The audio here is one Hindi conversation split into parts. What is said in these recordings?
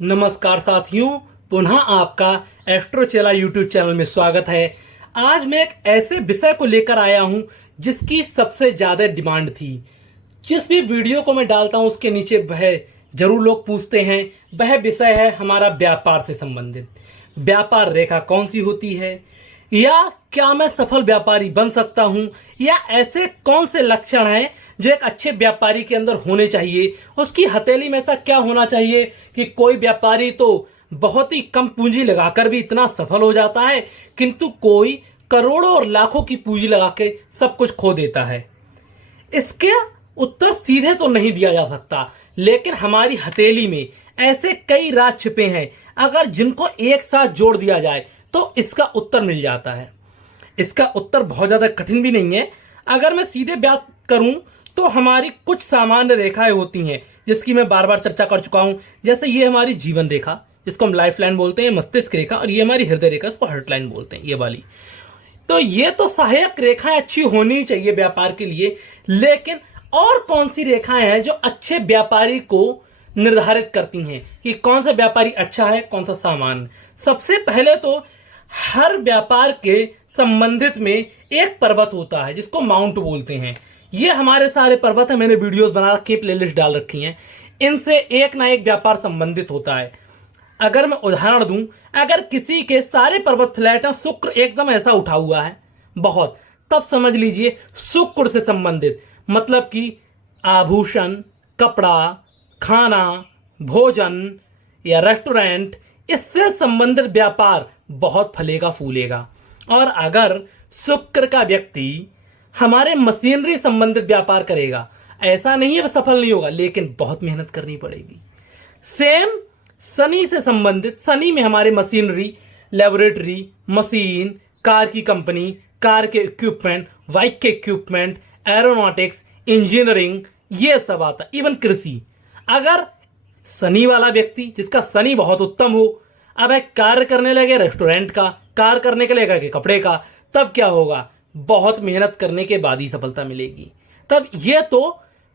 नमस्कार साथियों, पुनः आपका एस्ट्रोचेला यूट्यूब चैनल में स्वागत है। आज मैं एक ऐसे विषय को लेकर आया हूं जिसकी सबसे ज्यादा डिमांड थी। जिस भी वीडियो को मैं डालता हूं उसके नीचे वह जरूर लोग पूछते हैं। वह विषय है हमारा व्यापार से संबंधित। व्यापार रेखा कौन सी होती है, या क्या मैं सफल व्यापारी बन सकता हूं, या ऐसे कौन से लक्षण हैं जो एक अच्छे व्यापारी के अंदर होने चाहिए। उसकी हथेली में ऐसा क्या होना चाहिए कि कोई व्यापारी तो बहुत ही कम पूंजी लगाकर भी इतना सफल हो जाता है, किंतु कोई करोड़ों और लाखों की पूंजी लगा के सब कुछ खो देता है। इसके उत्तर सीधे तो नहीं दिया जा सकता, लेकिन हमारी हथेली में ऐसे कई राज छिपे हैं, अगर जिनको एक साथ जोड़ दिया जाए तो इसका उत्तर मिल जाता है। इसका उत्तर बहुत ज्यादा कठिन भी नहीं है। अगर मैं सीधे बात करूं तो हमारी कुछ सामान्य रेखाएं होती हैं जिसकी मैं बार बार चर्चा कर चुका हूं। जैसे ये हमारी जीवन रेखा जिसको हम लाइफ लाइन बोलते हैं, मस्तिष्क रेखा, और ये हमारी हृदय रेखा इसको हार्ट लाइन बोलते हैं, ये वाली। तो ये तो सहायक रेखाएं अच्छी होनी चाहिए व्यापार के लिए, लेकिन और कौन सी रेखाएं हैं जो अच्छे व्यापारी को निर्धारित करती हैं कि कौन सा व्यापारी अच्छा है, कौन सा सामान्य। सबसे पहले तो हर व्यापार के संबंधित में एक पर्वत होता है जिसको माउंट बोलते हैं। ये हमारे सारे पर्वत है, मैंने वीडियोस बना रखी, प्लेलिस्ट डाल रखी हैं। इनसे एक ना एक व्यापार संबंधित होता है। अगर मैं उदाहरण दूं, अगर किसी के सारे पर्वत फ्लैट हैं, शुक्र एकदम ऐसा उठा हुआ है बहुत, तब समझ लीजिए शुक्र से संबंधित, मतलब कि आभूषण, कपड़ा, खाना, भोजन या रेस्टोरेंट, इससे संबंधित व्यापार बहुत फलेगा फूलेगा। और अगर शुक्र का व्यक्ति हमारे मशीनरी संबंधित व्यापार करेगा, ऐसा नहीं है सफल नहीं होगा, लेकिन बहुत मेहनत करनी पड़ेगी। सेम शनि से संबंधित, शनि में हमारे मशीनरी, लेबोरेटरी, मशीन, कार की कंपनी, कार के इक्विपमेंट, बाइक के इक्विपमेंट, एरोनॉटिक्स, इंजीनियरिंग, ये सब आता, इवन कृषि। अगर शनि वाला व्यक्ति जिसका शनि बहुत उत्तम हो, अब एक कार्य करने लगे रेस्टोरेंट का, कार्य करने के लगे कपड़े का, तब क्या होगा, बहुत मेहनत करने के बाद ही सफलता मिलेगी। तब ये तो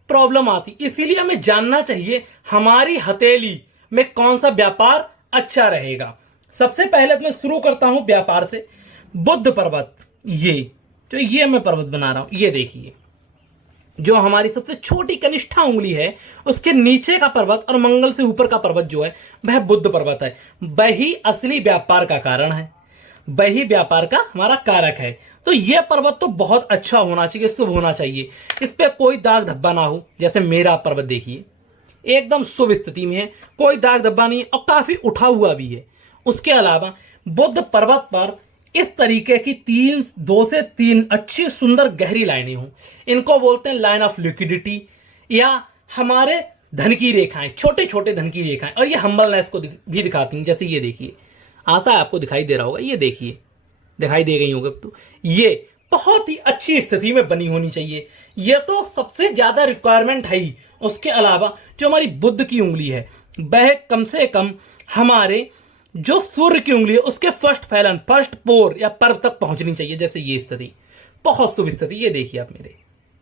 प्रॉब्लम आती। इसीलिए हमें जानना चाहिए हमारी हथेली में कौन सा व्यापार अच्छा रहेगा। सबसे पहले तो मैं शुरू करता हूं व्यापार से। बुध पर्वत, ये मैं पर्वत बना रहा हूं, ये देखिए, जो हमारी सबसे छोटी कनिष्ठा उंगली है उसके नीचे का पर्वत और मंगल से ऊपर का पर्वत जो है वह बुध पर्वत है। वही असली व्यापार का कारण है, वही व्यापार का हमारा कारक है। तो यह पर्वत तो बहुत अच्छा होना चाहिए, शुभ होना चाहिए, इस पे कोई दाग धब्बा ना हो। जैसे मेरा पर्वत देखिए, एकदम शुभ स्थिति में है, कोई दाग धब्बा नहीं है और काफी उठा हुआ भी है। उसके अलावा बुध पर्वत पर इस तरीके की 2 से 3 अच्छी सुंदर गहरी लाइनें हों, इनको बोलते हैं लाइन ऑफ लिक्विडिटी, या हमारे धन की रेखाएं, छोटे छोटे धन की रेखाएं। और ये हम्बलनेस को भी दिखाती हैं। जैसे ये देखिए, आशा आपको दिखाई दे रहा होगा, ये देखिए, दिखाई दे गई होगी अब तो। ये बहुत ही अच्छी स्थिति में बनी होनी चाहिए, ये तो सबसे ज्यादा रिक्वायरमेंट है ही। उसके अलावा जो हमारी बुध की उंगली है वह कम से कम हमारे जो सूर्य की उंगली है उसके फर्स्ट फैलन, फर्स्ट पोर या पर्व तक पहुंचनी चाहिए। जैसे ये स्थिति बहुत शुभ स्थिति, ये देखिए आप मेरे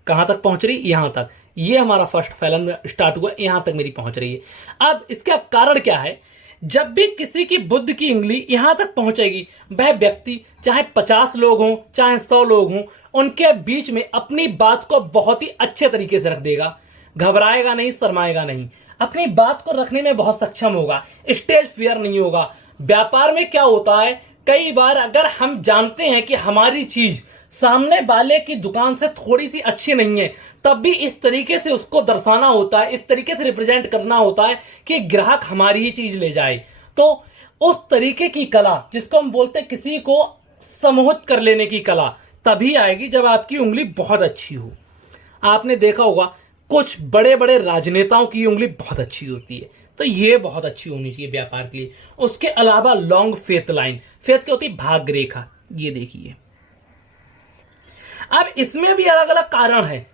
कहां तक पहुंच रही, यहां तक, ये हमारा फर्स्ट फैलन स्टार्ट हुआ, यहां तक मेरी पहुंच रही है। अब इसका कारण क्या है, जब भी किसी की बुध की उंगली यहां तक पहुंचेगी, वह व्यक्ति चाहे 50 लोग हों चाहे 100 लोग हों, उनके बीच में अपनी बात को बहुत ही अच्छे तरीके से रख देगा, घबराएगा नहीं, शर्माएगा नहीं, अपनी बात को रखने में बहुत सक्षम होगा, स्टेज फियर नहीं होगा। व्यापार में क्या होता है, कई बार अगर हम जानते हैं कि हमारी चीज सामने वाले की दुकान से थोड़ी सी अच्छी नहीं है, तब भी इस तरीके से उसको दर्शाना होता है, इस तरीके से रिप्रेजेंट करना होता है कि ग्राहक हमारी ही चीज ले जाए। तो उस तरीके की कला जिसको हम बोलते हैं किसी को सम्मोहित कर लेने की कला, तभी आएगी जब आपकी उंगली बहुत अच्छी हो। आपने देखा होगा कुछ बड़े बड़े राजनेताओं की उंगली बहुत अच्छी होती है, तो ये बहुत अच्छी होनी चाहिए व्यापार के लिए। उसके अलावा लॉन्ग फेथ लाइन, फेथ क्या होती है, भाग्य रेखा, ये देखिए। अब इसमें भी अलग अलग कारण है।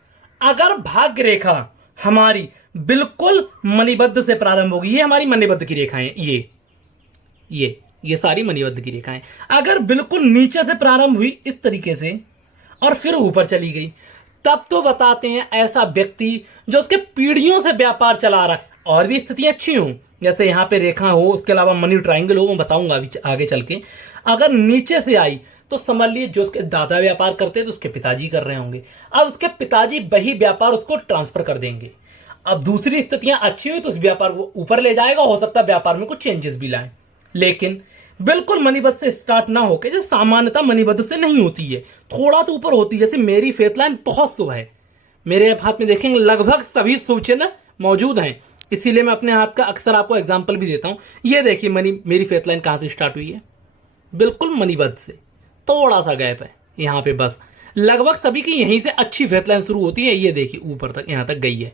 अगर भाग्य रेखा हमारी बिल्कुल मणिबद्ध से प्रारंभ होगी, ये हमारी मणिबद्ध की रेखाएं, ये सारी मणिबद्ध की रेखाएं, अगर बिल्कुल नीचे से प्रारंभ हुई इस तरीके से और फिर ऊपर चली गई, तब तो बताते हैं ऐसा व्यक्ति जो उसके पीढ़ियों से व्यापार चला रहा है, और भी स्थितियां अच्छी हों, जैसे यहाँ पे रेखा हो, उसके अलावा मनी ट्राइंगल हो, मैं बताऊंगा अभी आगे चल के। अगर नीचे से आई तो समझ लिए जो उसके दादा व्यापार करते हैं तो उसके पिताजी कर रहे होंगे। अब उसके पिताजी वही व्यापार उसको ट्रांसफर कर देंगे। अब दूसरी स्थितियां अच्छी हुई तो उस व्यापार को ऊपर ले जाएगा, हो सकता है व्यापार में कुछ चेंजेस भी लाए। लेकिन बिल्कुल मणिबद्ध से स्टार्ट ना होकर, जो सामान्यता मणिबद्ध से नहीं होती है, थोड़ा तो ऊपर होती है। जैसे मेरी फेथ लाइन बहुत शुभ है, मेरे हाथ में देखेंगे लगभग सभी शुभ चिन्ह मौजूद हैं, इसीलिए मैं अपने हाथ का अक्सर आपको एग्जाम्पल भी देता हूं। ये देखिए मेरी फेथ लाइन कहां से स्टार्ट हुई है, बिल्कुल मणिबद्ध से, थोड़ा सा गैप है यहाँ पे बस। लगभग सभी की यहीं से अच्छी फेथ लाइन शुरू होती है। ये देखिए ऊपर तक यहां तक गई है।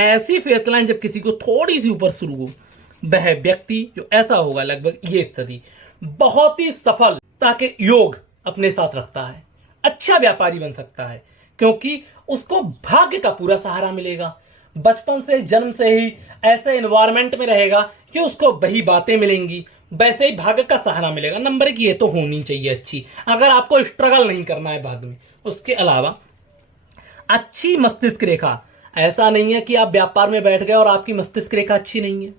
ऐसी फेथ लाइन जब किसी को थोड़ी सी ऊपर शुरू हो, वह व्यक्ति जो ऐसा होगा, लगभग ये स्थिति, बहुत ही सफलता के योग अपने साथ रखता है, अच्छा व्यापारी बन सकता है, क्योंकि उसको भाग्य का पूरा सहारा मिलेगा। बचपन से, जन्म से ही ऐसे एनवायरमेंट में रहेगा कि उसको वही बातें मिलेंगी, वैसे ही भाग्य का सहारा मिलेगा। नंबर एक, ये तो होनी चाहिए अच्छी, अगर आपको स्ट्रगल नहीं करना है भाग्य में। उसके अलावा अच्छी मस्तिष्क रेखा, ऐसा नहीं है कि आप व्यापार में बैठ गए और आपकी मस्तिष्क रेखा अच्छी नहीं है,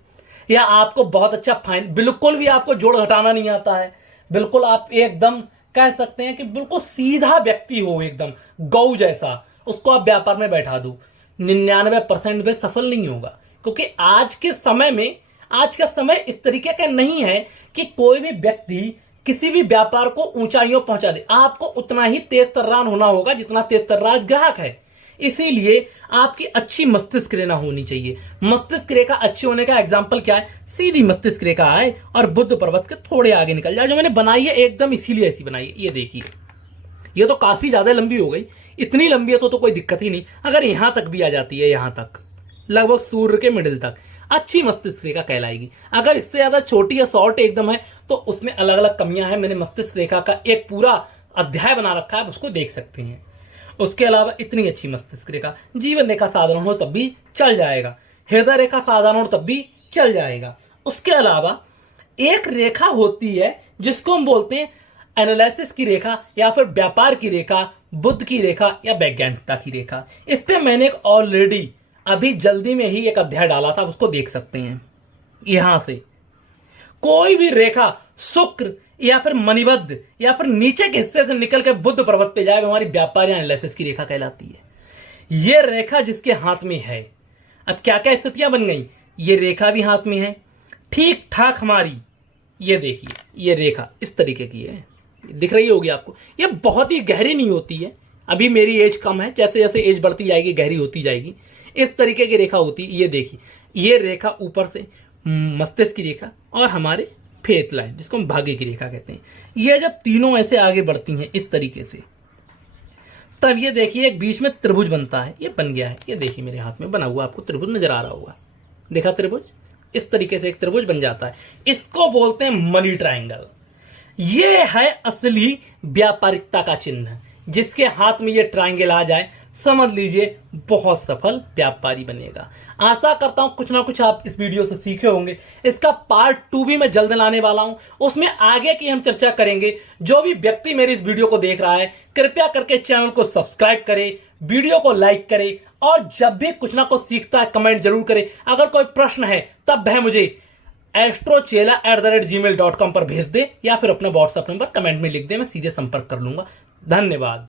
या आपको बहुत अच्छा फाइन, बिल्कुल भी आपको जोड़ घटाना नहीं आता है, बिल्कुल आप एकदम कह सकते हैं कि बिल्कुल सीधा व्यक्ति हो, एकदम गौ जैसा, उसको आप व्यापार में बैठा दो, 99% में सफल नहीं होगा। क्योंकि आज के समय में, आज का समय इस तरीके का नहीं है कि कोई भी व्यक्ति किसी भी व्यापार को ऊंचाइयों पहुंचा दे। आपको उतना ही तेज तर्रान होना होगा जितना तेज तर्रार ग्राहक है। इसीलिए आपकी अच्छी मस्तिष्क रेखा होनी चाहिए। मस्तिष्क रेखा अच्छी होने का एग्जाम्पल क्या है, सीधी मस्तिष्क रेखा आए और बुद्ध पर्वत के थोड़े आगे निकल जाए। जो मैंने बनाई है एकदम इसीलिए ऐसी बनाई है। ये देखिए, ये तो काफी ज्यादा लंबी हो गई, इतनी लंबी है तो कोई दिक्कत ही नहीं। अगर यहां तक भी आ जाती है, यहां तक लगभग सूर्य के मिडिल तक, अच्छी मस्तिष्क रेखा कहलाएगी। अगर इससे ज्यादा छोटी या शॉर्ट एकदम है तो उसमें अलग अलग कमियां हैं। मैंने मस्तिष्क रेखा का एक पूरा अध्याय बना रखा है, उसको देख सकते हैं। उसके अलावा इतनी अच्छी मस्तिष्क रेखा, जीवन रेखा साधारण हो तब भी चल जाएगा, हृदय रेखा साधारण हो तब भी चल जाएगा। उसके अलावा एक रेखा होती है जिसको हम बोलते हैं एनालिसिस की रेखा, या फिर व्यापार की रेखा, बुद्ध की रेखा, या वैज्ञानिकता की रेखा। इस पे मैंने एक ऑलरेडी अभी जल्दी में ही एक अध्याय डाला था, उसको देख सकते हैं। यहां से कोई भी रेखा शुक्र या फिर मणिबद्ध या फिर नीचे के हिस्से से निकल के बुद्ध पर्वत पे जाए, हमारी व्यापार या एनालिसिस की रेखा कहलाती है। ये रेखा जिसके हाथ में है, अब क्या क्या स्थितियां बन गई, ये रेखा भी हाथ में है ठीक ठाक हमारी। ये देखिए, ये रेखा इस तरीके की है, दिख रही होगी आपको। ये बहुत ही गहरी नहीं होती है, अभी मेरी एज कम है, जैसे जैसे एज बढ़ती जाएगी गहरी होती जाएगी। इस तरीके की रेखा होती है। ये देखिए, ये रेखा ऊपर से मस्तिष्क की रेखा और हमारे फेथ लाइन, जिसको हम भाग्य की रेखा कहते हैं, ये जब तीनों ऐसे आगे बढ़ती हैं इस तरीके से, तब ये देखिए एक बीच में त्रिभुज बनता है। ये बन गया है, ये देखिए मेरे हाथ में बना हुआ, आपको त्रिभुज नजर आ रहा होगा, देखा त्रिभुज, इस तरीके से एक त्रिभुज बन जाता है। इसको बोलते हैं मनी ट्रायंगल। ये है असली व्यापारिकता का चिन्ह। जिसके हाथ में ये ट्रायंगल आ जाए, समझ लीजिए बहुत सफल व्यापारी बनेगा। आशा करता हूं कुछ ना कुछ आप इस वीडियो से सीखे होंगे। इसका पार्ट 2 भी मैं जल्द लाने वाला हूं, उसमें आगे की हम चर्चा करेंगे। जो भी व्यक्ति मेरी इस वीडियो को देख रहा है, कृपया करके चैनल को सब्सक्राइब करे, वीडियो को लाइक करे, और जब भी कुछ ना कुछ सीखता है कमेंट जरूर करे। अगर कोई प्रश्न है तब वह मुझे astrochela@gmail.com पर भेज दे, या फिर अपना व्हाट्सएप नंबर कमेंट में लिख दे, मैं सीधे संपर्क कर लूंगा। धन्यवाद।